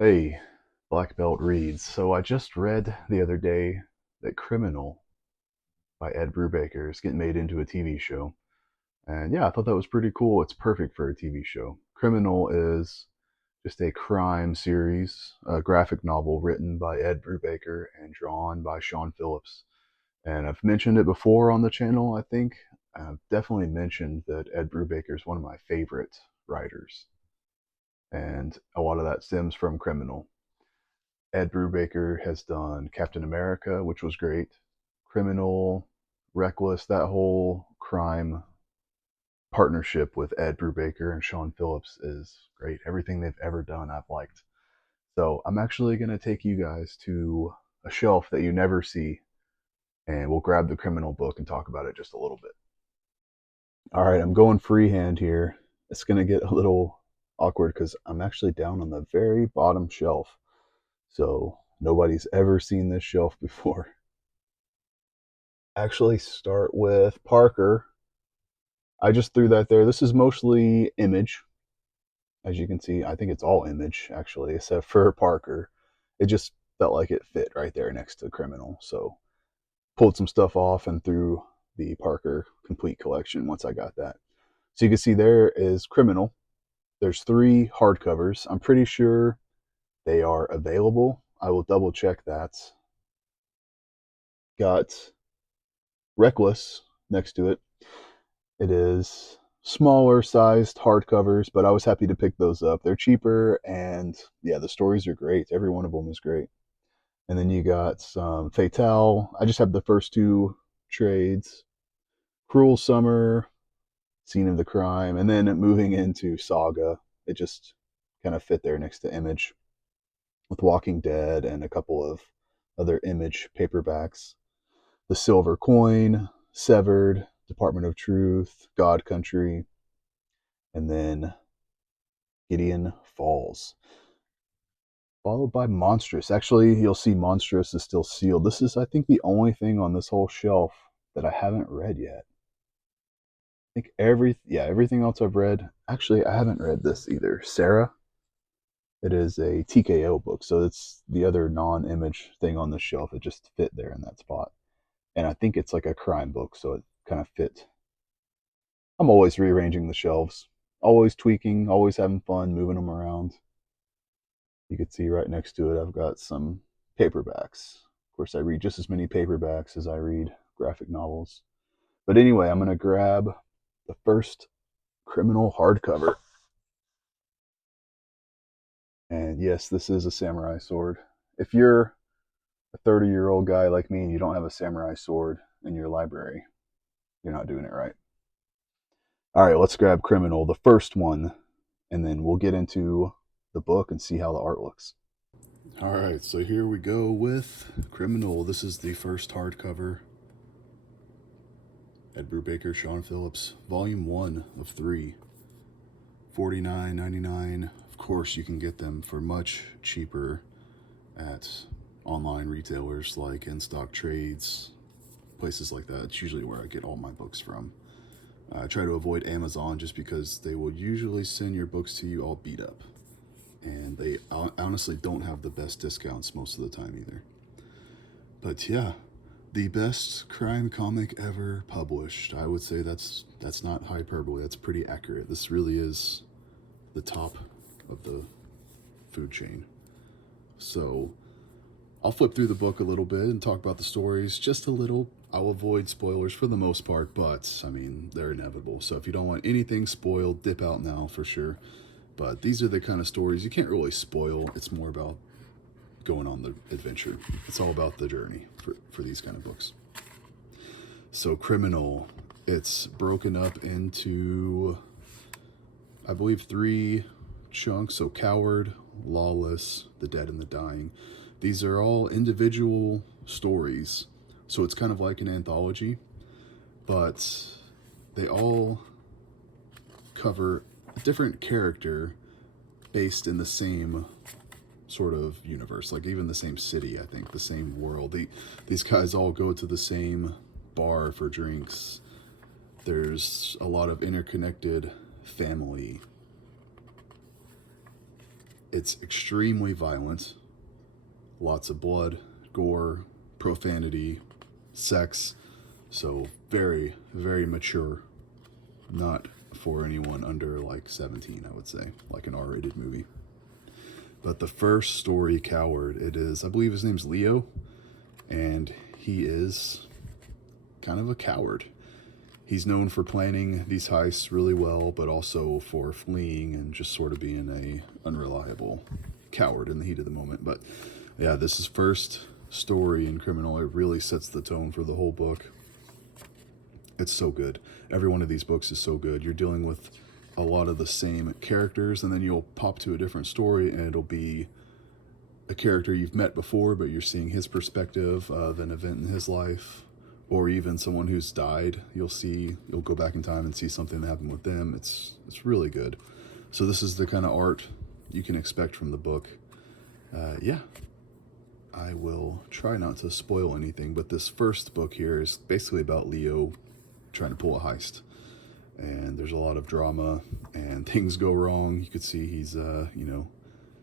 Hey, Black Belt reads. So I just read the other day that Criminal by Ed Brubaker is getting made into a TV show. And yeah, I thought that was pretty cool. It's perfect for a TV show. Criminal is just a crime series, a graphic novel written by Ed Brubaker and drawn by Sean Phillips. And I've mentioned it before on the channel, I think. I've definitely mentioned that Ed Brubaker is one of my favorite writers. And a lot of that stems from Criminal. Ed Brubaker has done Captain America, which was great. Criminal, Reckless, that whole crime partnership with Ed Brubaker and Sean Phillips is great. Everything they've ever done, I've liked. So I'm actually going to take you guys to a shelf that you never see, and we'll grab the Criminal book and talk about it just a little bit. All right, I'm going freehand here. It's going to get a little awkward because I'm actually down on the very bottom shelf. So nobody's ever seen this shelf before. Actually start with Parker. I just threw that there. This is mostly image. As you can see, I think it's all image, actually, except for Parker. It just felt like it fit right there next to Criminal. So pulled some stuff off and threw the Parker complete collection once I got that. So you can see there is Criminal. There's 3 hardcovers. I'm pretty sure they are available. I will double check that. Got Reckless next to it. It is smaller sized hardcovers, but I was happy to pick those up. They're cheaper, and yeah, the stories are great. Every one of them is great. And then you got some Fatale. I just have the first 2 trades. Cruel Summer, Scene of the Crime, and then moving into Saga. It just kind of fit there next to Image with Walking Dead and a couple of other Image paperbacks. The Silver Coin, Severed, Department of Truth, God Country, and then Gideon Falls, followed by Monstrous. Actually, you'll see Monstrous is still sealed. This is, I think, the only thing on this whole shelf that I haven't read yet. I think everything else I've read. Actually, I haven't read this either. Sarah. It is a TKO book, so it's the other non-image thing on the shelf. It just fit there in that spot, and I think it's like a crime book, so it kind of fit. I'm always rearranging the shelves, always tweaking, always having fun moving them around. You can see right next to it, I've got some paperbacks. Of course, I read just as many paperbacks as I read graphic novels. But anyway, I'm going to grab the first Criminal hardcover. And yes, this is a samurai sword. If you're a 30-year-old guy like me and you don't have a samurai sword in your library, you're not doing it right. All right, let's grab Criminal, the first one, and then we'll get into the book and see how the art looks. All right, so here we go with Criminal. This is the first hardcover. Ed Brubaker, Sean Phillips, Volume 1 of 3. $49.99. Of course, you can get them for much cheaper at online retailers like In Stock Trades, places like that. It's usually where I get all my books from. I try to avoid Amazon just because they will usually send your books to you all beat up. And they honestly don't have the best discounts most of the time either. But yeah, the best crime comic ever published. I would say that's not hyperbole. That's pretty accurate. This really is the top of the food chain. So I'll flip through the book a little bit and talk about the stories just a little. I'll avoid spoilers for the most part, but I mean, they're inevitable. So if you don't want anything spoiled, dip out now for sure. But these are the kind of stories you can't really spoil. It's more about going on the adventure. It's all about the journey for these kind of books. So Criminal, it's broken up into, I believe, 3 chunks. So Coward, Lawless, The Dead and the Dying. These are all individual stories. So it's kind of like an anthology, but they all cover a different character based in the same sort of universe, like even the same city, I think, the same world. These guys all go to the same bar for drinks. There's a lot of interconnected family It's extremely violent, lots of blood, gore, profanity, sex, so very, very mature. Not for anyone under like 17, I would say, like an R-rated movie. But the first story, Coward, it is, I believe his name's Leo, and he is kind of a coward. He's known for planning these heists really well, but also for fleeing and just sort of being a unreliable coward in the heat of the moment. But yeah, this is first story in Criminal. It really sets the tone for the whole book. It's so good. Every one of these books is so good. You're dealing with a lot of the same characters, and then you'll pop to a different story and it'll be a character you've met before, but you're seeing his perspective of an event in his life, or even someone who's died. You'll go back in time and see something that happened with them. It's really good. So this is the kind of art you can expect from the book. Yeah, I will try not to spoil anything, but this first book here is basically about Leo trying to pull a heist, and there's a lot of drama and things go wrong. You could see he's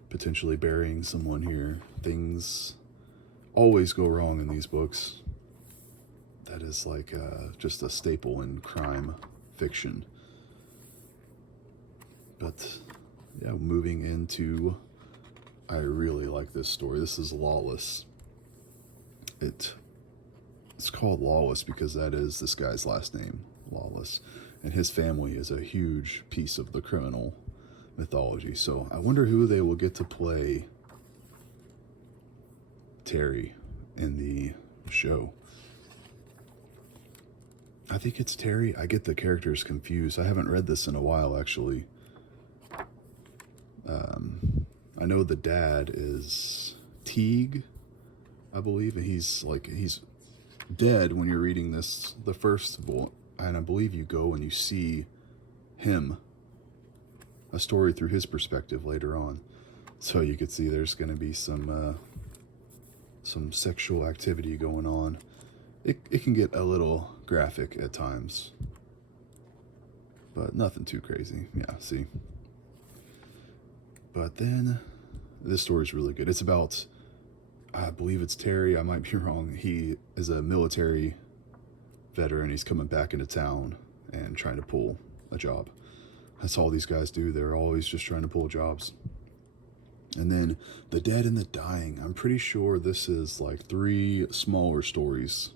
potentially burying someone here. Things always go wrong in these books. That is like just a staple in crime fiction. But yeah, moving into, I really like this story. This is Lawless. It's called Lawless because that is this guy's last name, Lawless, and his family is a huge piece of the criminal mythology. So I wonder who they will get to play Terry in the show. I think it's Terry. I get the characters confused. I haven't read this in a while, actually. I know the dad is Teague, I believe, and he's dead when you're reading this, the first book, and I believe you go and you see him, a story through his perspective later on. So you could see there's going to be some sexual activity going on. It can get a little graphic at times, but nothing too crazy. Yeah, see. But then this story is really good. It's about, I believe it's Terry, I might be wrong. He is a military veteran. He's coming back into town and trying to pull a job. That's all these guys do. They're always just trying to pull jobs. And then The Dead and the Dying. I'm pretty sure this is like 3 smaller stories.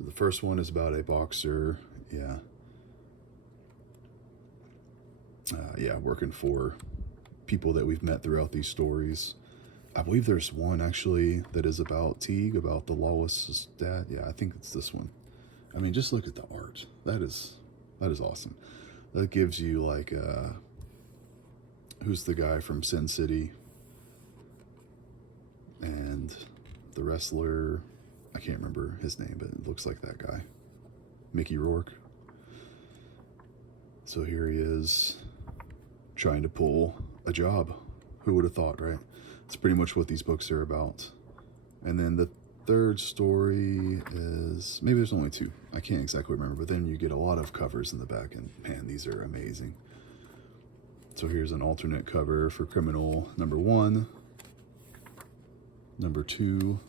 The first one is about a boxer. Yeah, working for people that we've met throughout these stories. I believe there's one actually that is about Teague, about the Lawless dad. Yeah, I think it's this one. I mean, just look at the art. That is awesome. That gives you like, who's the guy from Sin City? And the wrestler, I can't remember his name, but it looks like that guy. Mickey Rourke. So here he is trying to pull a job. Who would have thought, right? It's pretty much what these books are about. And then the third story is, maybe there's only 2. I can't exactly remember, but then you get a lot of covers in the back, and man, these are amazing. So here's an alternate cover for Criminal number 1, number 2,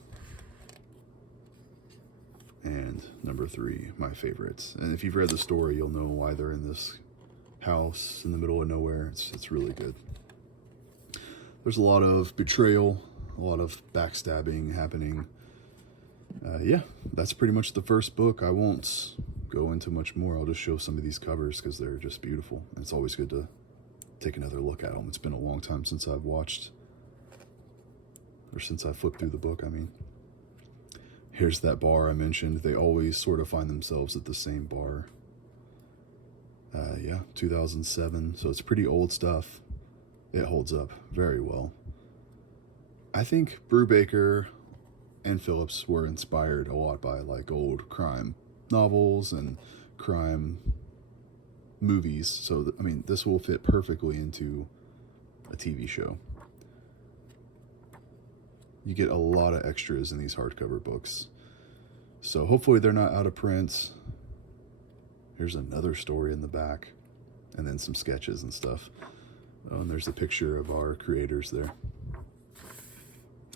and number 3, my favorites. And if you've read the story, you'll know why they're in this house in the middle of nowhere. It's really good. There's a lot of betrayal, a lot of backstabbing happening. Yeah, that's pretty much the first book. I won't go into much more. I'll just show some of these covers because they're just beautiful. And it's always good to take another look at them. It's been a long time since I've watched, or since I flipped through the book, I mean. Here's that bar I mentioned. They always sort of find themselves at the same bar. Yeah, 2007. So it's pretty old stuff. It holds up very well. I think Brubaker and Phillips were inspired a lot by like old crime novels and crime movies. So, I mean, this will fit perfectly into a TV show. You get a lot of extras in these hardcover books. So hopefully they're not out of print. Here's another story in the back, and then some sketches and stuff. Oh, and there's a picture of our creators there.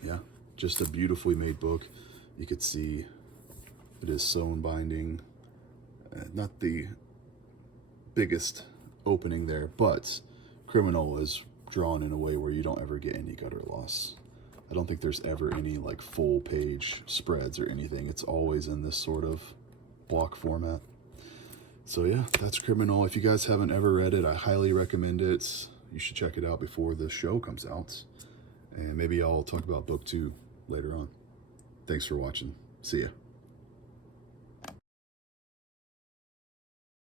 Yeah, just a beautifully made book. You could see it is sewn binding. Not the biggest opening there, but Criminal is drawn in a way where you don't ever get any gutter loss. I don't think there's ever any like full page spreads or anything. It's always in this sort of block format. So yeah, that's Criminal. If you guys haven't ever read it, I highly recommend it. You should check it out before the show comes out. And maybe I'll talk about book 2 later on. Thanks for watching. See ya.